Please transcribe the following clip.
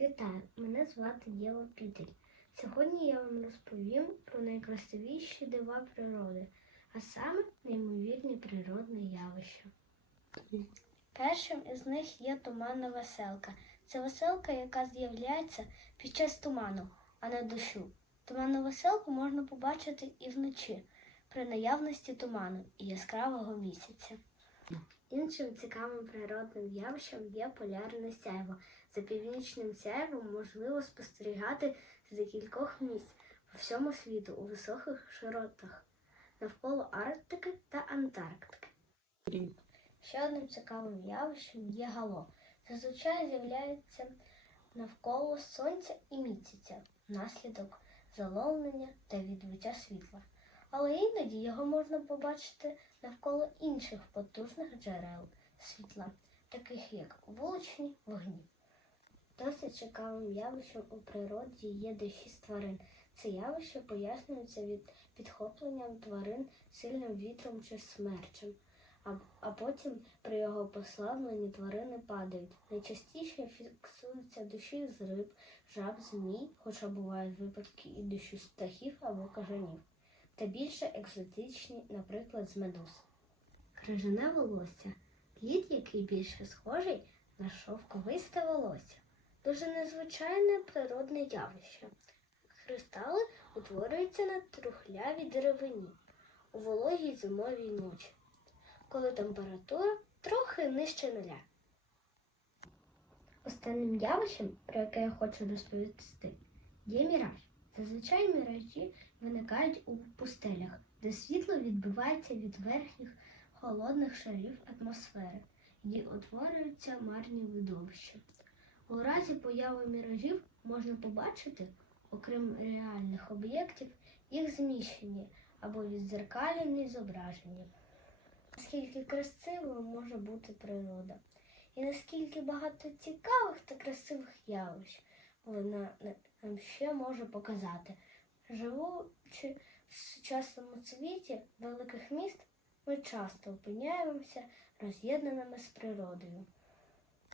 Вітаю, мене звати Єва Пітель. Сьогодні я вам розповім про найкрасивіші дива природи, а саме неймовірні природні явища. Першим із них є туманна веселка. Це веселка, яка з'являється під час туману, а не дощу. Туманну веселку можна побачити і вночі, при наявності туману і яскравого місяця. Іншим цікавим природним явищем є полярне сяйво. За північним сяйвом можливо спостерігати з декількох місць по всьому світу у високих широтах навколо Арктики та Антарктики. Ще одним цікавим явищем є гало. Зазвичай з'являється навколо сонця і місяця внаслідок заломлення та відбиття світла. Але іноді його можна побачити навколо інших потужних джерел світла, таких як вуличні вогні. Досить цікавим явищем у природі є дощі тварин. Це явище пояснюється від підхопленням тварин сильним вітром чи смерчем, а, а потім при його послабленні тварини падають. Найчастіше фіксуються душі з риб, жаб, змій, хоча бувають випадки і дощу з птахів або кажанів, та більше екзотичні, наприклад, з медуз. Крижане волосся лід, який більше схожий на шовковисте волосся. Дуже незвичайне природне явище. Кристали утворюються на трухлявій деревині у вологій зимовій ночі, коли температура трохи нижче нуля. Останнім явищем, про яке я хочу розповісти, є міраж. Зазвичай міражі виникають у пустелях, де світло відбивається від верхніх холодних шарів атмосфери і утворюються марні видовища. У разі появи міражів можна побачити, окрім реальних об'єктів, їх зміщені або відзеркалені зображення. Наскільки красивою може бути природа, і наскільки багато цікавих та красивих явищ вона нам ще може показати. Живучи в сучасному світі великих міст, ми часто опиняємося роз'єднаними з природою.